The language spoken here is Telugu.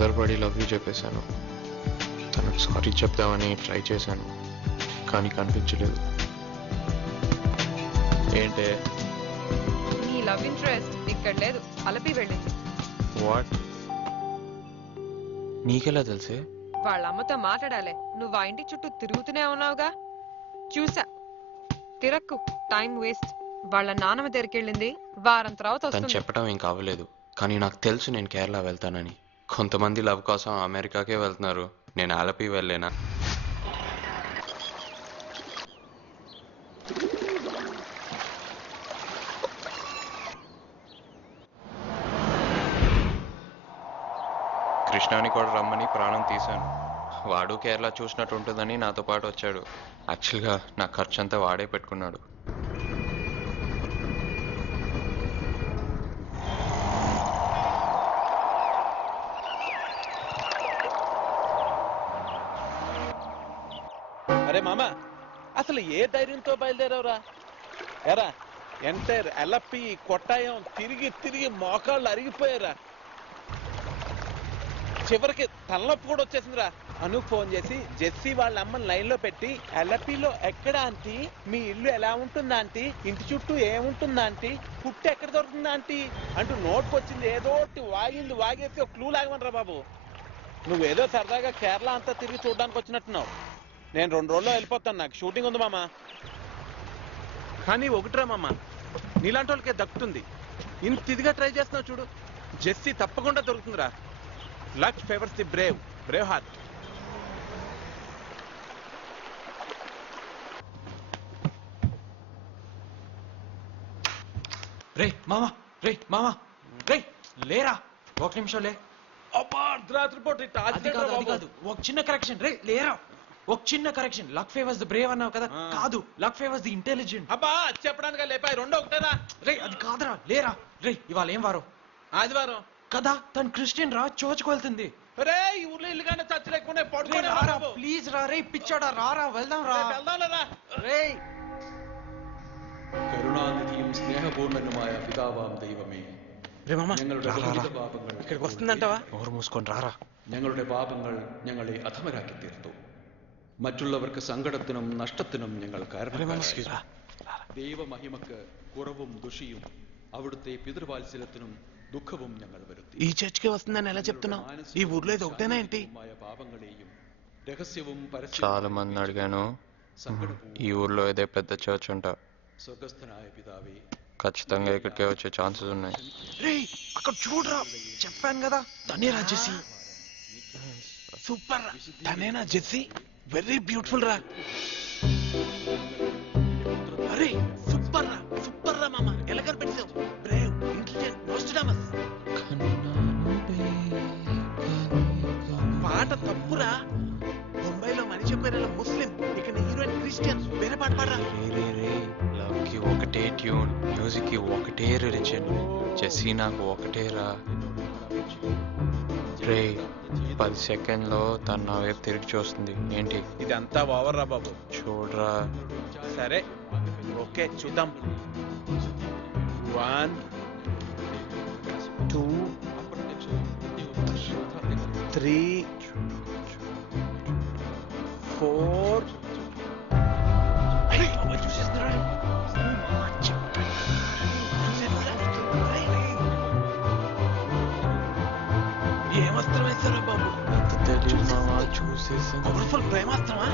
తొందరపడి లవ్ యూ చెప్పేశాను. తనకు సారీ చెప్దామని ట్రై చేశాను, కానీ కనిపించలేదు. ఏంటే? నీ లవ్ ఇంట్రెస్ట్ ఇక్కడ లేదు, అలపి వెళ్ళింది. వాట్? నీకెలా తెలిసే? వాళ్ళ అమ్మతో మాట్లాడాలే, నువ్వు ఆ ఇంటి చుట్టూ తిరుగుతూనే ఉన్నావుగా. చూసా. తిరక్కు, టైం వేస్ట్. వాళ్ళ నాన్నమ్మ దగ్గరికి వెళ్ళింది, వారం తర్వాత తను వస్తుంది. చెప్పడం ఏం కావలేదు, కానీ నాకు తెలుసు నేను కేరళ వెళ్తానని. కొంతమంది లవ్ కోసం అమెరికాకే వెళ్తున్నారు, నేను ఆలపి వెళ్ళేనా? కృష్ణాని కూడా రమ్మని ప్రాణం తీశాను. వాడు కేరళ చూసినట్టు ఉంటుందని నాతో పాటు వచ్చాడు. యాక్చువల్గా నా ఖర్చు అంతా వాడే పెట్టుకున్నాడు. అరే మామ, అసలు ఏ ధైర్యంతో బయలుదేరావురా? ఎరా ఎంటైర్ ఎలప్పి కొట్టాయం తిరిగి తిరిగి మోకాళ్ళు అరిగిపోయారా. చివరికి తలనొప్పి కూడా వచ్చేసిందిరా. అనుకు ఫోన్ చేసి జెస్సీ వాళ్ళ అమ్మని లైన్లో పెట్టి, ఎలపిలో ఎక్కడ ఆంటీ, మీ ఇల్లు ఎలా ఉంటుందా ఆంటీ, ఇంటి చుట్టూ ఏముంటుందా ఆంటీ, పుట్టు ఎక్కడ దొరుకుతుందా ఆంటీ అంటూ నోటుకొచ్చింది ఏదో ఒకటి వాగింది వాగేసి ఒక క్లూ లాగమనరా బాబు. నువ్వేదో సరదాగా కేరళ అంతా తిరిగి చూడడానికి వచ్చినట్టున్నావు. నేను 2 రోజుల్లో వెళ్ళిపోతాను, నాకు షూటింగ్ ఉంది మామ. కానీ ఒకటిరా మామ, నీలాంటి వాళ్ళకే దక్కుతుంది. ఇంత ఇదిగా ట్రై చేస్తున్నావు చూడు, జెస్సీ తప్పకుండా దొరుకుతుందిరా. Luck favours the brave, brave heart. రే మామా, రే మామా, రే లేరా, ఒక నిమిషం లే. అబ్బా అర్ధరాత్రి పూట ఇట్ట కాదు, ఒక చిన్న కరెక్షన్. రే లేరా, ఒక చిన్న correction. Luck favours the Brave అన్నావు కదా, కాదు, లక్ ఫేవర్స్ ది ఇంటెలిజెంట్. అబ్బా చెప్పడానికి లేపాయి, రెండో ఒకటేరా. రే అది కాదురా, లేరా. రే ఇవాళ ఏం వారం? ఆదివారం కదా, తను క్రిస్టియన్ రా, చర్చ్కి వెళ్తుంది. రే ఈ ఊర్లో ఇల్లు కానీ చర్చ లేకుండా పడుకోనే ప్లీజ్ రా, రే పిచ్చాడా, రారా వెళ్దాం రా. వెళ్దాంలేరా. రే കരുണാനിധിയും സ്നേഹപൂർണനുമായ പിതാവാം ദൈവമേ, ഞങ്ങളുടെ ബഹുവിധ പാപങ്ങൾ ఇక్కడికి వస్తుందంటావా? నోరు మూసుకొని రారా. ഞങ്ങളുടെ പാപങ്ങൾ ഞങ്ങളെ അധമരാക്കി തീർത്തു. മറ്റുള്ളവർക്ക് സങ്കടത്തിനും നഷ്ടത്തിനും ഞങ്ങൾ കാരണക്കാരായി. ദൈവമഹിമക്ക് കുറവും ദുഷിയും അവിടുത്തെ പിതൃവാത്സല്യത്തിനും దుఃఖവും ഞങ്ങൾ വരുത്തി. ఈ చర్చ్కి వస్తుందని ఎలా చెప్తున్నావు? ఈ ఊర్లో ఇది ఒకటేనా ఏంటి? పాపങ്ങളെയും രഹസ്യവും చాలా మంది అడిగాను, ఈ ఊర్లో ఇదే పెద్ద చర్చ్ అంట. స్వర్గస్థనాయ పితావే, ఖచ్చితంగా ఇక్కడికే వచ్చే ఛాన్సెస్ ఉన్నాయి. రే అక్కడ చూడరా, చెప్పాను కదా తనేరా జెస్సీ. సూపర్ రా, తనేనా జెస్సీ? వెరీ బ్యూటిఫుల్ రా. అరే సూపర్ రా మామ, ఎలా కనిపెట్టావు? Brave, intelligent, Nostradamus. పాట తప్పురా. ముంబైలో మనిషి పేరు ముస్లిం, ఇక్కడ హీరోయిన్ క్రిస్టియన్. వేరే పాట పాడరా. రే లవ్ కి ఒకటే ట్యూన్, మ్యూజిక్ కి ఒకటే రిలిజన్, జెస్సీ నాకు ఒకటేరా. రే 10 సెకండ్లో తను నా వైపు తిరిగి చూస్తుంది. ఏంటి ఇదంతా ఓవర్ రా బాబు. చూడరా. సరే ఓకే, చూద్దాం. 1 2 3 4. ఏమస్త్రం వేస్తారా బాబు? తెలియదు మావా, చూసేసాను. పవర్ఫుల్ ప్రేమాస్త్రమా?